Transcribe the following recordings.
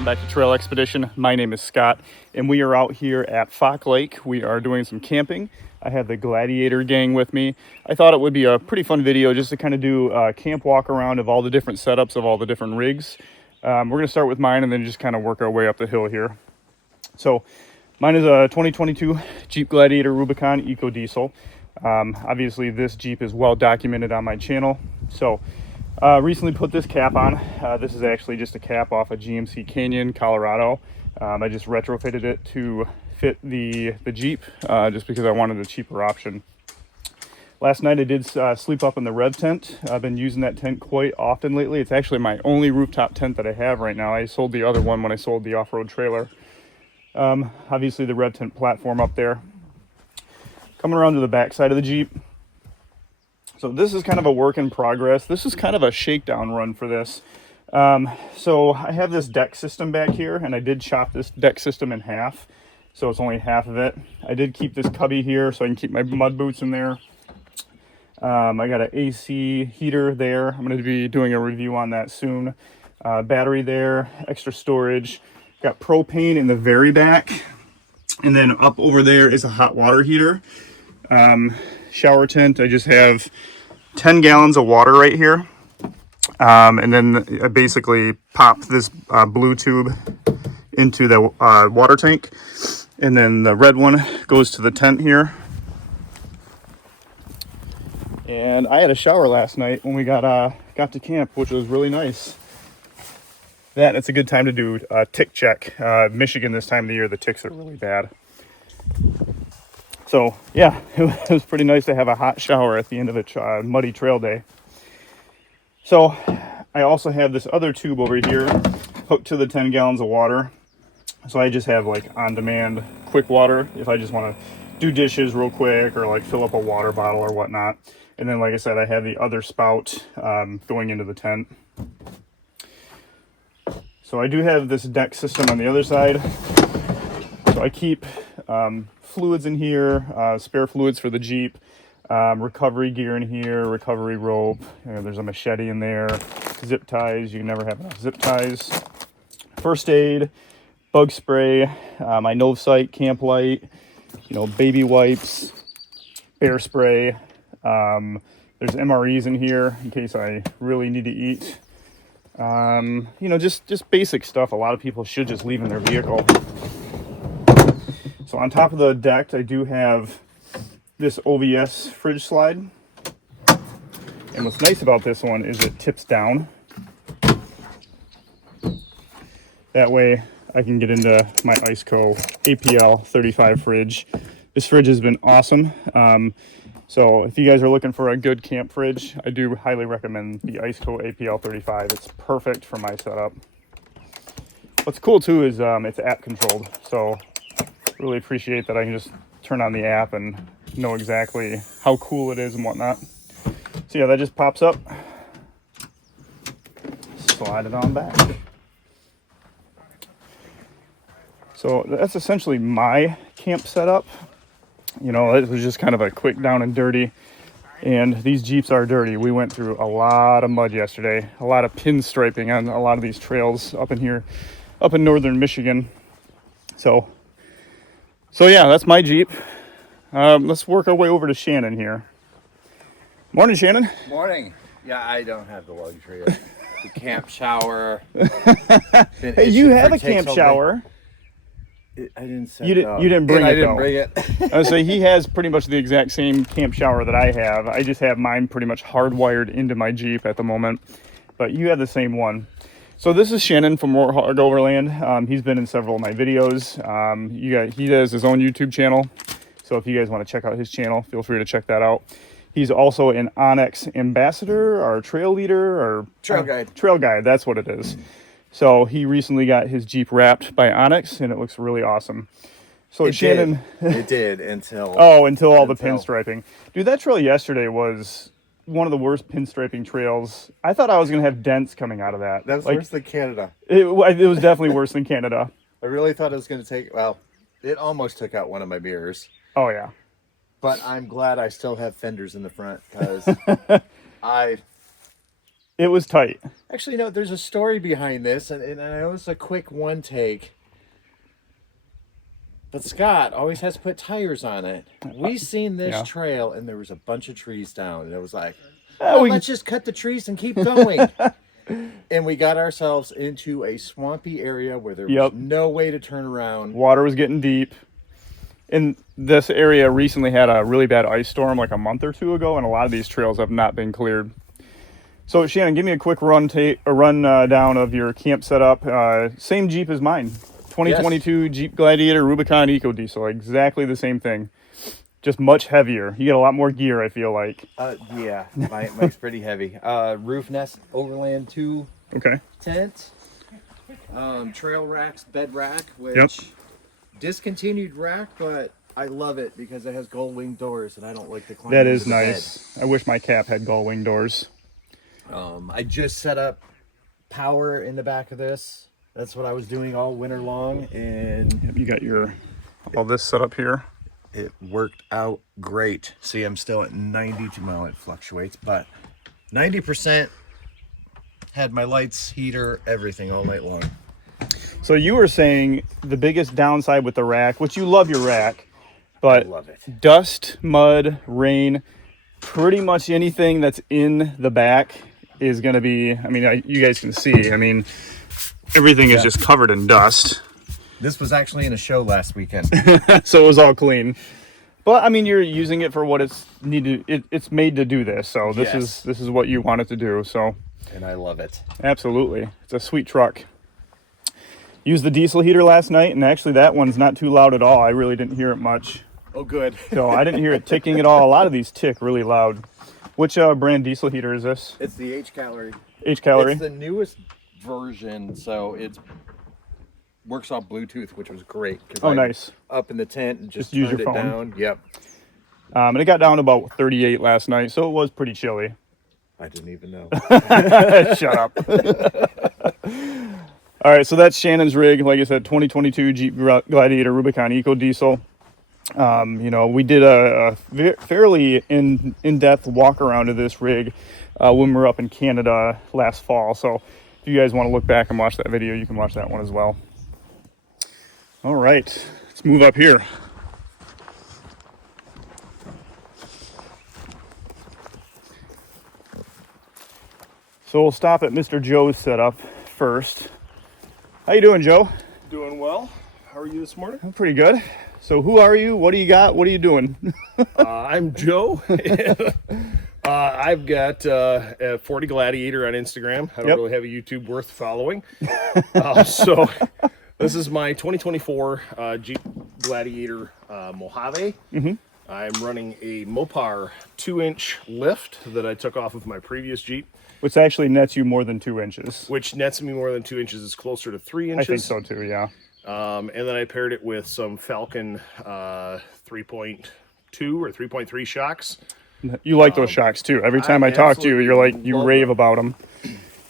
welcome back to Trail Expedition. My name is Scott, and we are out here at Fock Lake. We are doing some camping. I have the Gladiator gang with me. I thought it would be a pretty fun video just to kind of do a camp walk around of all the different setups of all the different rigs. We're going to start with mine and then just kind of work our way up the hill here. So mine is a 2022 Jeep Gladiator Rubicon Eco Diesel. Obviously this Jeep is well documented on my channel. So recently put this cap on. This is actually just a cap off a GMC Canyon, Colorado. I just retrofitted it to fit the Jeep just because I wanted a cheaper option. Last night I did sleep up in the Rev tent. I've been using that tent quite often lately. It's actually my only rooftop tent that I have right now. I sold the other one when I sold the off-road trailer. Obviously the Rev tent platform up there. Coming around to the back side of the Jeep. So this is kind of a work in progress. This is kind of a shakedown run for this. So I have this deck system back here, and I did chop this deck system in half. So it's only half of it. I did keep this cubby here so I can keep my mud boots in there. I got an AC heater there. I'm going to be doing a review on that soon. Battery there, extra storage. Got propane in the very back. And then up over there is a hot water heater. Shower tent, I just have 10 gallons of water right here. And then I basically pop this blue tube into the water tank. And then the red one goes to the tent here. And I had a shower last night when we got to camp, which was really nice. It's a good time to do a tick check. Michigan this time of the year, the ticks are really bad. So yeah, it was pretty nice to have a hot shower at the end of a muddy trail day. So I also have this other tube over here hooked to the 10 gallons of water. So I just have like on-demand quick water if I just want to do dishes real quick or like fill up a water bottle or whatnot. And then like I said, I have the other spout going into the tent. So I do have this deck system on the other side. So I keep fluids in here, spare fluids for the Jeep, recovery gear in here, recovery rope. There's a machete in there, zip ties. You can never have enough zip ties. First aid, bug spray, my Novesight camp light, baby wipes, bear spray. There's MREs in here in case I really need to eat. Just basic stuff a lot of people should just leave in their vehicle. So on top of the deck, I do have this OVS fridge slide. And what's nice about this one is it tips down. That way I can get into my Iceco APL 35 fridge. This fridge has been awesome. So if you guys are looking for a good camp fridge, I do highly recommend the Iceco APL 35. It's perfect for my setup. What's cool too is it's app controlled. So really appreciate that I can just turn on the app and know exactly how cool it is and whatnot. So yeah, that just pops up. Slide it on back. So that's essentially my camp setup. It was just kind of a quick down and dirty. And these Jeeps are dirty. We went through a lot of mud yesterday. A lot of pinstriping on a lot of these trails up in here, up in northern Michigan. So yeah, that's my Jeep. Let's work our way over to Shannon here. Morning, Shannon. Morning. Yeah, I don't have the luxury of the camp shower. Hey, you have a camp shower. I didn't say you didn't bring it. I didn't bring it. So he has pretty much the exact same camp shower that I have. I just have mine pretty much hardwired into my Jeep at the moment. But you have the same one. So this is Shannon from Warthog Overland. He's been in several of my videos. He does his own YouTube channel. So if you guys want to check out his channel, feel free to check that out. He's also an Onyx ambassador or trail leader or trail guide. Trail guide, that's what it is. So he recently got his Jeep wrapped by Onyx and it looks really awesome. So Shannon... It did until... until all the pinstriping. Dude, that trail yesterday was one of the worst pinstriping trails. I thought I was going to have dents coming out of that. That was worse than Canada. It was definitely worse than Canada. I really thought it was going to take... Well, it almost took out one of my mirrors. Oh, yeah. But I'm glad I still have fenders in the front because It was tight. Actually, no, there's a story behind this, and I know it's a quick one take. But Scott always has to put tires on it. We seen this Yeah. trail, and there was a bunch of trees down, and it was like, we- let's just cut the trees and keep going. And we got ourselves into a swampy area where there was no way to turn around. Water was getting deep. And this area recently had a really bad ice storm like a month or two ago, and a lot of these trails have not been cleared. So Shannon, give me a quick down of your camp setup. Same Jeep as mine. 2022 Jeep Gladiator Rubicon Eco Diesel, exactly the same thing, just much heavier. You get a lot more gear, I feel like. Yeah, mine's pretty heavy. Roof Nest Overland 2 tent, trail racks, bed rack, which discontinued rack, but I love it because it has gold wing doors, and I don't like the climb. That is nice. I wish my cap had gold wing doors. I just set up power in the back of this. That's what I was doing all winter long, and You got all this set up here. it worked out great. See, I'm still at 92. Well, it fluctuates, but 90%. Had my lights, heater, everything all night long. So you were saying the biggest downside with the rack, which you love your rack, but I love it. Dust, mud, rain, pretty much anything that's in the back is going to be, I mean, you guys can see, I mean, everything is just covered in dust. This was actually in a show last weekend. So it was all clean. But I mean, you're using it for what it's needed. It's made to do this. So this is what you want it to do. So, and I love it. Absolutely. It's a sweet truck. Used the diesel heater last night, and actually that one's not too loud at all. I really didn't hear it much. Oh, good. So I didn't hear it ticking at all. A lot of these tick really loud. Which brand diesel heater is this? It's the H-Calorie. H-Calorie? It's the newest version, so it works off Bluetooth, which was great. Oh, nice. Up in the tent and just use turned your it phone. down. Yep. And it got down to about 38 last night, so it was pretty chilly. I didn't even know. Shut up. All right, so that's Shannon's rig. Like I said, 2022 Jeep Gladiator Rubicon Eco Diesel. We did a fairly in-depth walk around of this rig when we were up in Canada last fall. So if you guys want to look back and watch that video, you can watch that one as well. All right, let's move up here. So we'll stop at Mr. Joe's setup first. How you doing, Joe? Doing well. How are you this morning? I'm pretty good. So who are you? What do you got? What are you doing? I'm Joe. I've got a 40 Gladiator on Instagram. I don't really have a YouTube worth following. So this is my 2024 Jeep Gladiator Mojave. I'm running a Mopar 2-inch lift that I took off of my previous Jeep. Which actually nets you more than 2 inches. Which nets me more than 2 inches. It's closer to 3 inches. I think so too, yeah. And then I paired it with some Falcon 3.2 or 3.3 shocks. You like those shocks too. Every time I talk to you, you're like, you rave about them.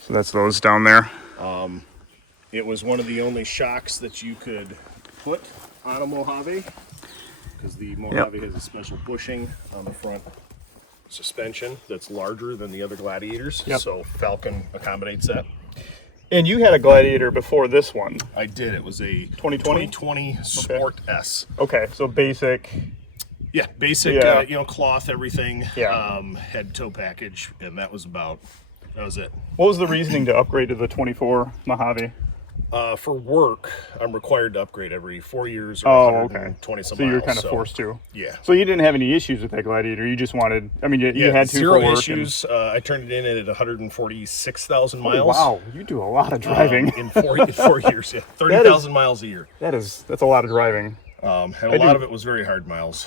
So that's those down there. It was one of the only shocks that you could put on a Mojave, because the Mojave has a special bushing on the front suspension that's larger than the other Gladiators. So Falcon accommodates that. And you had a Gladiator before this one. I did. It was a 2020? 2020 Sport S. Okay, so basic. Yeah, basic, cloth, everything. Yeah. Head tow package, and that was it. What was the reasoning to upgrade to the 24 Mojave? For work, I'm required to upgrade every 4 years or 120 some miles. So you're kind of forced to. Yeah. So you didn't have any issues with that Gladiator. You just wanted, I mean, you had to zero for work. issues. I turned it in at 146,000 miles. Oh, wow, you do a lot of driving. In 4 years, 30,000 miles a year. That's a lot of driving. And a lot of it was very hard miles.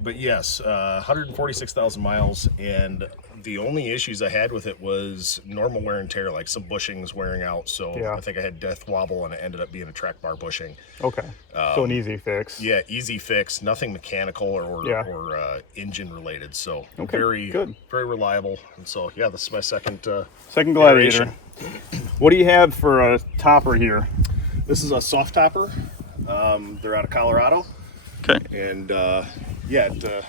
But yes, 146,000 miles, and the only issues I had with it was normal wear and tear, like some bushings wearing out. So I think I had death wobble, and it ended up being a track bar bushing. Okay, so an easy fix. Yeah, easy fix, nothing mechanical or engine related. So very good, very reliable. And so this is my second Gladiator. What do you have for a topper here? This is a soft topper. They're out of Colorado. Okay. And I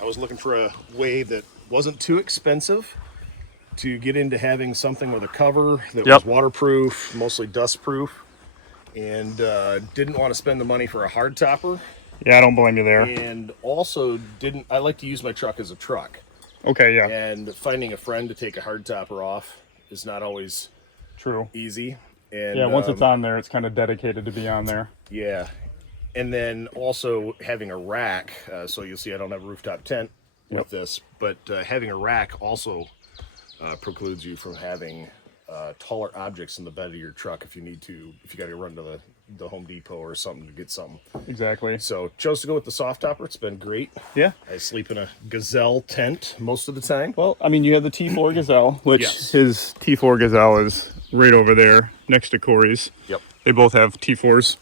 was looking for a way that wasn't too expensive, to get into having something with a cover that Yep. was waterproof, mostly dust proof, and didn't want to spend the money for a hard topper. Yeah, I don't blame you there. And also I like to use my truck as a truck. Okay, yeah. And finding a friend to take a hard topper off is not always True. easy. And yeah, once it's on there, it's kind of dedicated to be on there. Yeah. And then also having a rack. So you'll see I don't have a rooftop tent with this, but having a rack also precludes you from having taller objects in the bed of your truck if you got to run to the Home Depot or something to get something. Exactly. So chose to go with the soft topper. It's been great. Yeah. I sleep in a Gazelle tent most of the time. Well, I mean, you have the T4 Gazelle, which Yes. his T4 Gazelle is right over there next to Korey's. Yep. They both have T4s.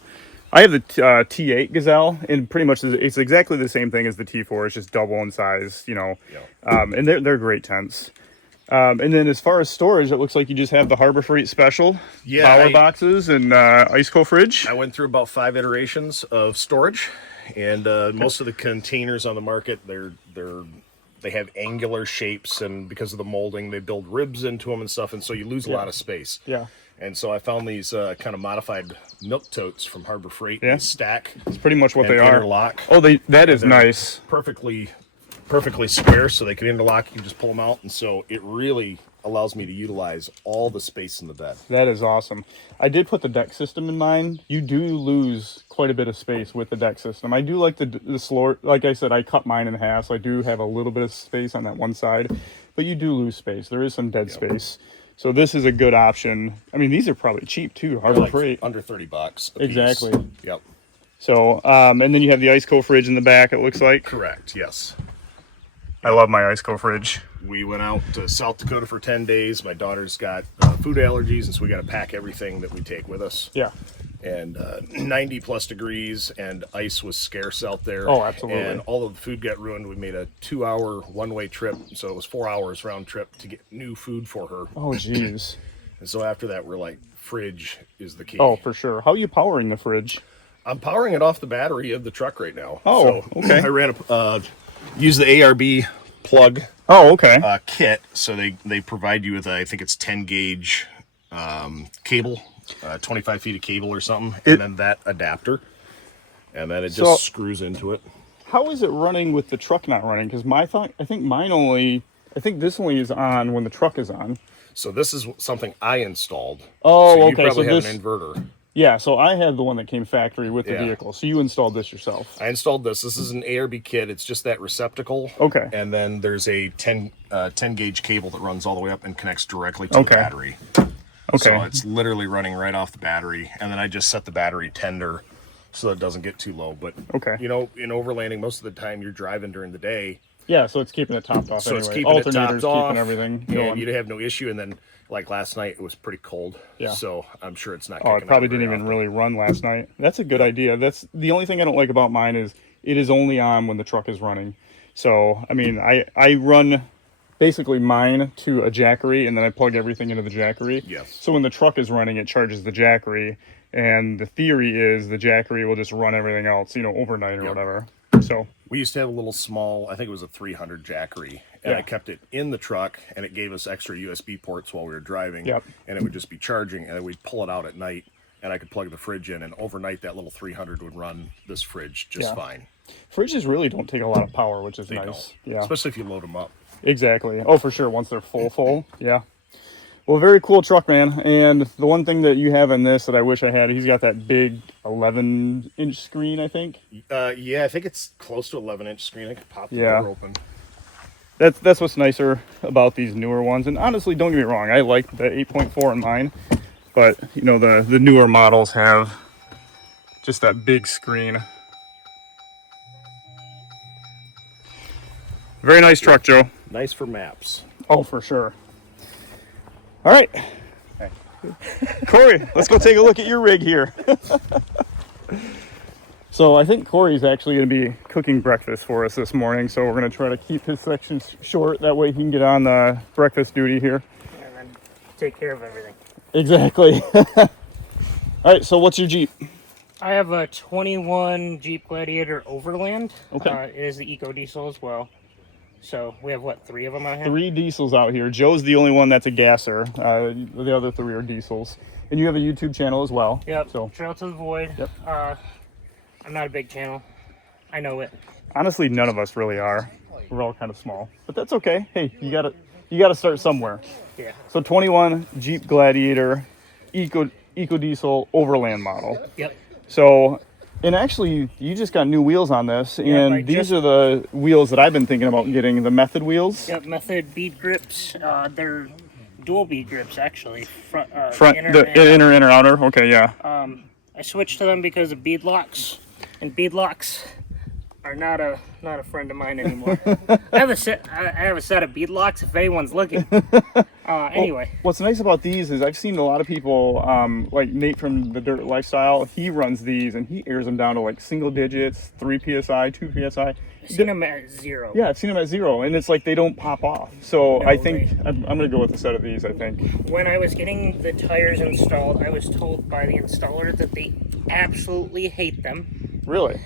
I have the T8 Gazelle, and pretty much it's exactly the same thing as the T4. It's just double in size, Yep. And they're great tents. And then as far as storage, it looks like you just have the Harbor Freight Special power boxes and ice cold fridge. I went through about 5 iterations of storage, and most of the containers on the market, they have angular shapes, and because of the molding, they build ribs into them and stuff, and so you lose a lot of space. Yeah. And so I found these kind of modified milk totes from Harbor Freight. Yeah. They stack. It's pretty much what and they are. Interlock. Oh, that is nice. Perfectly square, so they can interlock. You can just pull them out, and so it really allows me to utilize all the space in the bed. That is awesome. I did put the deck system in mine. You do lose quite a bit of space with the deck system. I do like the floor. Like I said, I cut mine in half, so I do have a little bit of space on that one side, but you do lose space. There is some dead space. So this is a good option. I mean, these are probably cheap too. Harbor Freight. Under $30 a piece. Exactly. Yep. So, and then you have the ice cold fridge in the back, it looks like. Correct, yes. I love my ice cold fridge. We went out to South Dakota for 10 days. My daughter's got food allergies, and so we got to pack everything that we take with us. Yeah. And 90 plus degrees, and ice was scarce out there. Oh, absolutely. And all of the food got ruined. We made a 2-hour one-way trip, so it was 4 hours round trip to get new food for her. Oh, jeez. And so after that, we're like, fridge is the key. Oh, for sure. How are you powering the fridge? I'm powering it off the battery of the truck right now. Oh, so okay. I ran use the ARB plug Oh, okay. kit. So they provide you with, I think it's 10 gauge cable, 25 feet of cable or something, and then that adapter. And then it just screws into it. How is it running with the truck not running? Because I think this only is on when the truck is on. So this is something I installed. Oh, so you okay. probably So have an inverter. Yeah, so I had the one that came factory with the vehicle. So you installed this yourself. I installed this. This is an ARB kit. It's just that receptacle. Okay. And then there's a 10 gauge cable that runs all the way up and connects directly to the battery. Okay. So it's literally running right off the battery. And then I just set the battery tender so that it doesn't get too low. But, you know, in overlanding, most of the time you're driving during the day. Yeah, so it's keeping it topped off so anyway. It's keeping Alternators, it topped off. keeping everything and going. you'd have no issue. And then, like last night, it was pretty cold. Yeah. So I'm sure it's not Oh, it probably didn't even really run last night. That's a good idea. That's the only thing I don't like about mine is it is only on when the truck is running. So, I mean, I run basically mine to a Jackery, and then I plug everything into the Jackery. Yes. So when the truck is running, it charges the Jackery, and the theory is the Jackery will just run everything else, you know, overnight or whatever. So we used to have a little small, I think it was a 300 Jackery, and I kept it in the truck, and it gave us extra USB ports while we were driving. Yep. And it would just be charging, and then we'd pull it out at night, and I could plug the fridge in, and overnight that little 300 would run this fridge just fine. Fridges really don't take a lot of power, which is nice. Don't. Yeah. Especially if you load them up. Exactly. Oh, for sure. Once they're full. Yeah. Well, very cool truck, man. And the one thing that you have in this that I wish I had, he's got that big 11-inch screen, I think. Yeah, I think it's close to 11-inch screen. I could pop the door open. That's what's nicer about these newer ones. And honestly, don't get me wrong, I like the 8.4 in mine, but you know, the newer models have just that big screen. Very nice truck, Joe. Nice for maps. Oh, for sure. All right. Korey, let's go take a look at your rig here. So I think Korey's actually going to be cooking breakfast for us this morning. So we're going to try to keep his sections short. That way he can get on the breakfast duty here. And then take care of everything. Exactly. All right, so what's your Jeep? I have a 21 Jeep Gladiator Overland. Okay. It is the Eco Diesel as well. So we have, what, 3 of them out here? 3 diesels out here. Joe's the only one that's a gasser. The other 3 are diesels. And you have a YouTube channel as well. Yep. So Trail to the Void. Yep. I'm not a big channel. I know it. honestly, none of us really are. We're all kind of small, but that's okay. Hey, you gotta start somewhere. Yeah. So 21 Jeep Gladiator, Eco Diesel Overland model. Yep. So, and actually, you just got new wheels on this, and these are the wheels that I've been thinking about getting, the Method wheels. Yep, Method bead grips. They're dual bead grips, actually. Front, inner, outer. Okay, yeah. I switched to them because of bead locks, and bead locks are not a friend of mine anymore. I have a set of bead locks if anyone's looking. Anyway. What's nice about these is I've seen a lot of people, like Nate from the Dirt Lifestyle, he runs these and he airs them down to like single digits, 3 PSI, 2 PSI. I've seen them at 0. Yeah, I've seen them at 0, and it's like they don't pop off. So no, I think I'm going to go with a set of these, I think. When I was getting the tires installed, I was told by the installer that they absolutely hate them. Really?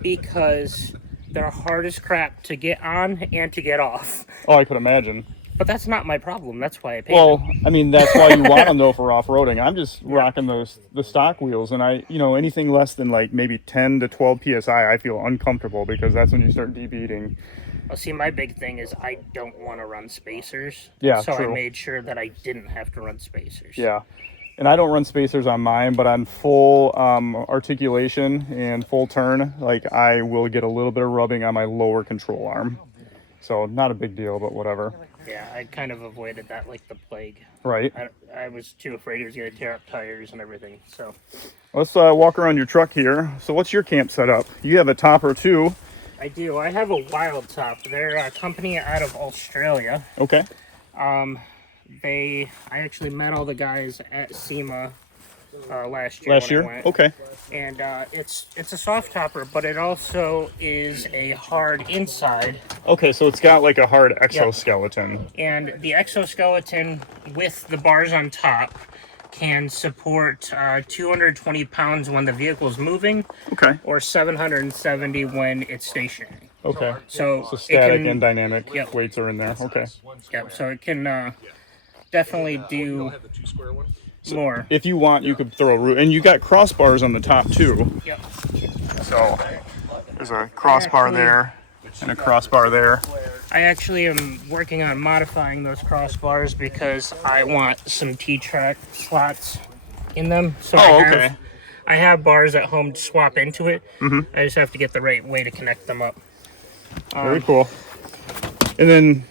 Because they're hard as crap to get on and to get off. Oh, I could imagine. But that's not my problem. That's why I paid them. I mean, that's why you want them though for off-roading. I'm just rocking the stock wheels, and anything less than like maybe 10 to 12 PSI, I feel uncomfortable because that's when you start debeating. Well, see, my big thing is I don't want to run spacers. Yeah, so true. I made sure that I didn't have to run spacers. Yeah. And I don't run spacers on mine, but on full articulation and full turn, like I will get a little bit of rubbing on my lower control arm. So not a big deal, but whatever. Yeah, I kind of avoided that like the plague. Right. I was too afraid it was going to tear up tires and everything. So let's walk around your truck here. So what's your camp setup? You have a topper too. I do. I have a Wild Top. They're a company out of Australia. Okay. I actually met all the guys at SEMA last year. Okay. And it's a soft topper, but it also is a hard inside. Okay, so it's got like a hard exoskeleton. Yep. And the exoskeleton with the bars on top can support 220 pounds when the vehicle's moving. Okay. Or 770 when it's stationary. Okay. So static and dynamic weights are in there. Okay. Yep. So it can definitely do more. If you want, you could throw a roof, and you got crossbars on the top too. Yep. So there's a crossbar there and a crossbar there. I actually am working on modifying those crossbars because I want some T-track slots in them. So I have bars at home to swap into it. Mm-hmm. I just have to get the right way to connect them up. Very cool. And then,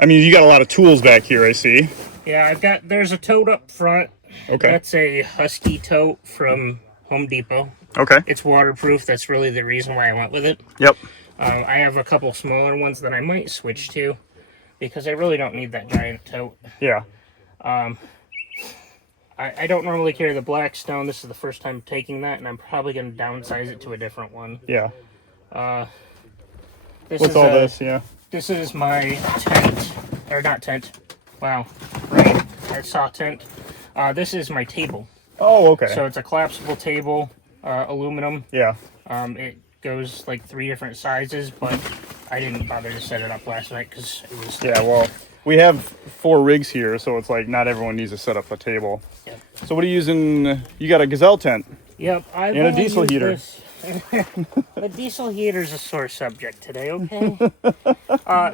I mean, you got a lot of tools back here, I see. Yeah, there's a tote up front. Okay. That's a Husky tote from Home Depot. Okay. It's waterproof. That's really the reason why I went with it. Yep. I have a couple smaller ones that I might switch to because I really don't need that giant tote. Yeah. I don't normally carry the Blackstone. This is the first time taking that, and I'm probably going to downsize it to a different one. Yeah. This is my tent. Or not tent. Wow. Right. I saw tent. This is my table. Oh, okay. So it's a collapsible table, aluminum. Yeah. It goes like 3 different sizes, but I didn't bother to set it up last night because it was... Yeah, well, we have 4 rigs here, so it's like not everyone needs to set up a table. Yep. So what are you using? You got a Gazelle tent. Yep. And a diesel heater. The diesel heater's a sore subject today, okay?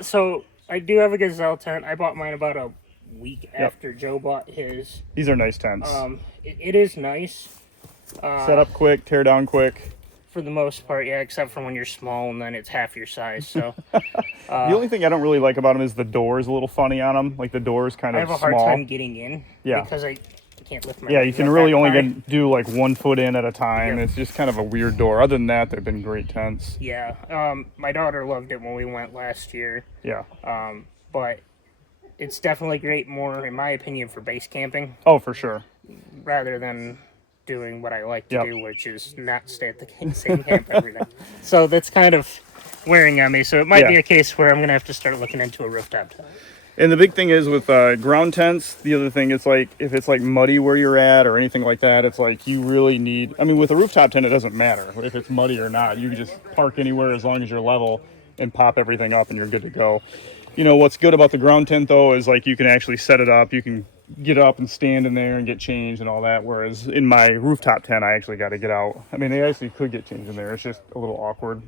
So I do have a Gazelle tent. I bought mine about a week after Joe bought his. These are nice tents. It is nice. Set up quick, tear down quick. For the most part, yeah, except for when you're small and then it's half your size. So the only thing I don't really like about them is the door's a little funny on them. Like the door's kind of small. I have a hard time getting in. Yeah. Because I can't lift my you can really only do like 1 foot in at a time. Yep. It's just kind of a weird door. Other than that, they've been great tents. Yeah. My daughter loved it when we went last year. Yeah. But it's definitely great more, in my opinion, for base camping. Oh, for sure. Rather than doing what I like to do, which is not stay at the same camp every night. So that's kind of wearing on me. So it might be a case where I'm going to have to start looking into a rooftop tent. And the big thing is with ground tents, the other thing is like if it's like muddy where you're at or anything like that, it's like you really need, I mean, with a rooftop tent, it doesn't matter if it's muddy or not. You can just park anywhere as long as you're level. and pop everything up and you're good to go. You know, what's good about the ground tent though is like you can actually set it up. You can get up and stand in there and get changed and all that. Whereas in my rooftop tent, I actually got to get out. I mean, they actually could get changed in there. It's just a little awkward.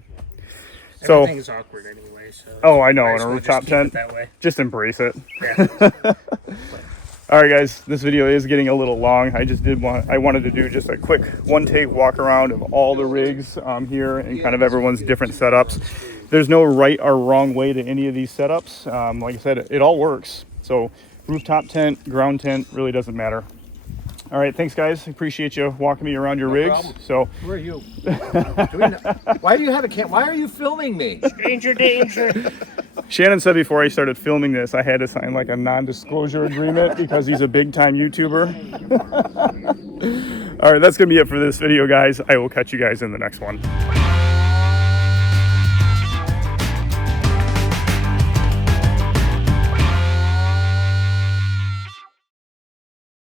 So everything's awkward anyway. So oh, I know. In a rooftop tent, that way. Just embrace it. Yeah. All right, guys, this video is getting a little long. I wanted to do just a quick one-take walk around of all the rigs here and kind of everyone's different setups. There's no right or wrong way to any of these setups. Like I said, it all works. So rooftop tent, ground tent, really doesn't matter. All right, thanks, guys. Appreciate you walking me around your rigs. Problem. So who are you? Why do you have a cam? Why are you filming me? Stranger danger. Shannon said before I started filming this, I had to sign like a non-disclosure agreement because he's a big-time YouTuber. All right, that's going to be it for this video, guys. I will catch you guys in the next one.